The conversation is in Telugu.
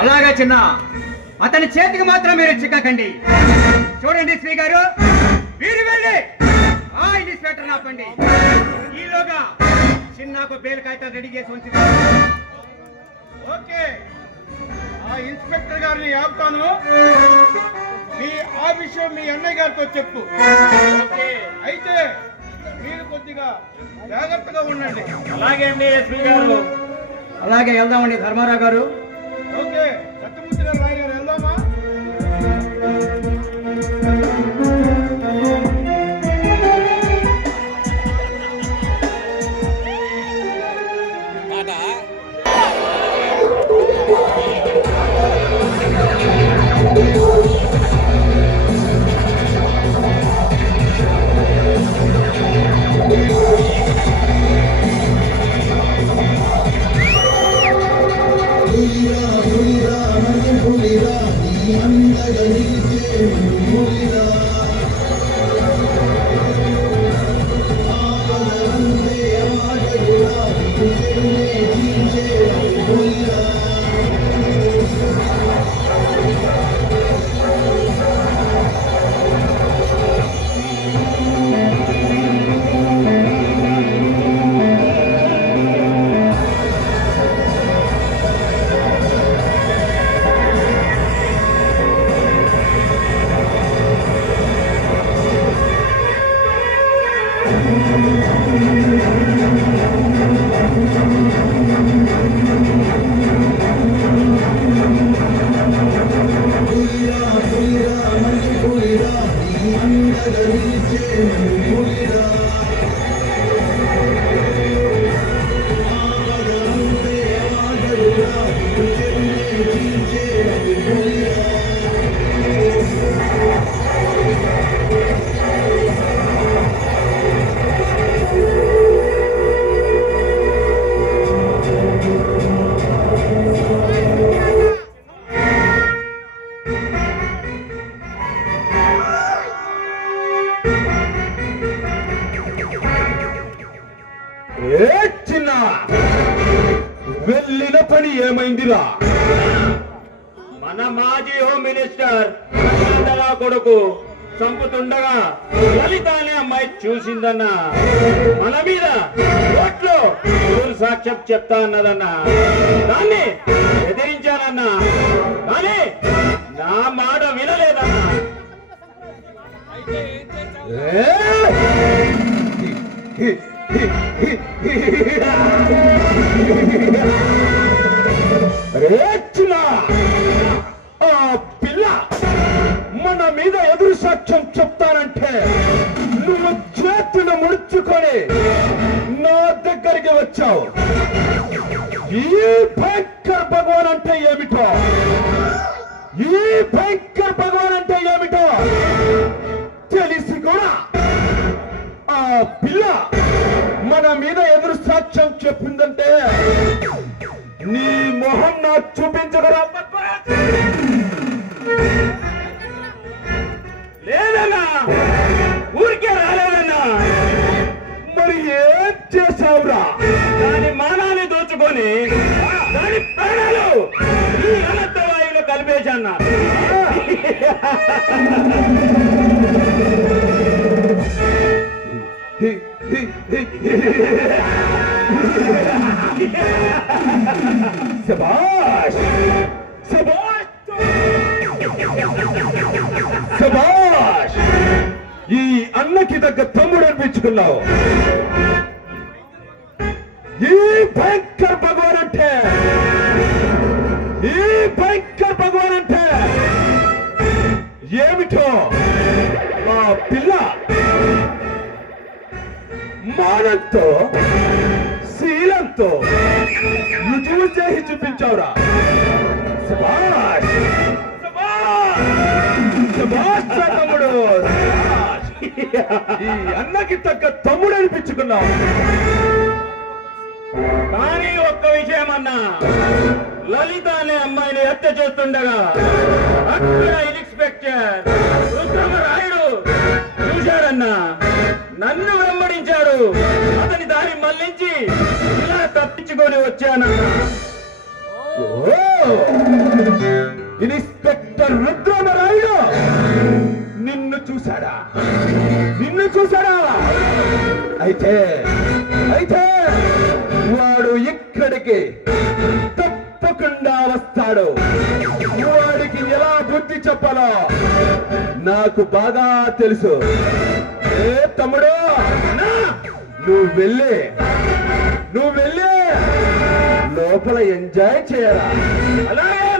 అలాగా చిన్న, అతని చేతికి మాత్రం మీరు చిక్కకండి. చూడండి శ్రీ గారు, మీరు వెళ్ళి ఆ ఇన్స్పెక్టర్ ఆపండి. ఈలోగా చిన్నకు బెయిల్ కాగితం రెడీ చేసి ఉంచి. ఓకే, ఆ ఇన్స్పెక్టర్ గారిని ఆపుతాను. మీ ఆ విషయం మీ అన్నయ్య గారితో చెప్పు. ఓకే, అయితే మీరు కొద్దిగా జాగ్రత్తగా ఉండండి. అలాగే అండి ఎస్పీ గారు. అలాగే వెళ్దామండి ధర్మారావు గారు. ఓకే, సత్యమూర్తి గారు, రాయ్ గారు, వెళ్దామా? వెళ్ళిన పని ఏమైందిరా? మన మాజీ హోమ్ మినిస్టర్ కొడుకు చంపుతుండగా లలిత అనే అమ్మాయి చూసిందన్న, మన మీద కోర్టులో సాక్ష్యం చెప్తా అన్నదన్నా. దాన్ని ఎదిరించానన్నా, కానీ నా మాట వినలేదన్నా. ఆ పిల్ల మన మీద ఎదురు సాక్ష్యం చెప్తానంటే నువ్వు చేతులు ముడుచుకొని నా దగ్గరికి వచ్చావు. ఈ భయంకర్ భగవాన్ అంటే ఏమిటో, ఈ భయంకర్ భగవాన్ అంటే ఏమిటో తెలిసి కూడా ఆ పిల్ల మన మీద ఎదురు సాక్ష్యం చెప్పిందంటే నీ మొహం నాకు చూపించగరా? లేదన్నా, ఊరికే రాలేదన్నా. మరి ఏం చేశావురా? దాని మానాన్ని దోచుకొని దాని ప్రాణాలు ఈ అనంత వాయువులో కలిపేశాన్నా. శభాష్ శభాష్ శభాష్! ఈ అన్నకి దగ్గర తమ్ముడు అనిపించుకున్నావు. ఈ భయంకర్ భగవాన్ అంటే, ఈ భయంకర్ భగవాన్ అంటే ఏమిటో ఆ పిల్ల మానంతో శీలంతో రుజువు చేసి చూపించావురా. శభాష్ శభాష్ తమ్ముడు, ఈ అన్నకి తగ్గ తమ్ముడు అనిపించుకున్నావు. కానీ ఒక్క విషయం అన్నా, లలిత అనే అమ్మాయిని హత్య చేస్తుండగా అక్కడ ఇన్స్పెక్టర్ రుద్రమరాయుడు చూశాడన్నా. నన్ను వెంబడించాడు. అతని దారి మళ్లించి ఇలా తప్పించుకొని వచ్చానన్నా. ఇన్స్పెక్టర్ రుద్రమరాయుడు నిన్ను చూశాడా? అయితే వాడు ఇక్కడికి తప్పకుండా వస్తాడు. వాడికి ఎలా బుద్ధి చెప్పాలో నాకు బాగా తెలుసు. ఏ తమ్ముడు, నువ్వు వెళ్ళి లోపల ఎంజాయ్ చేయరా? అలాగే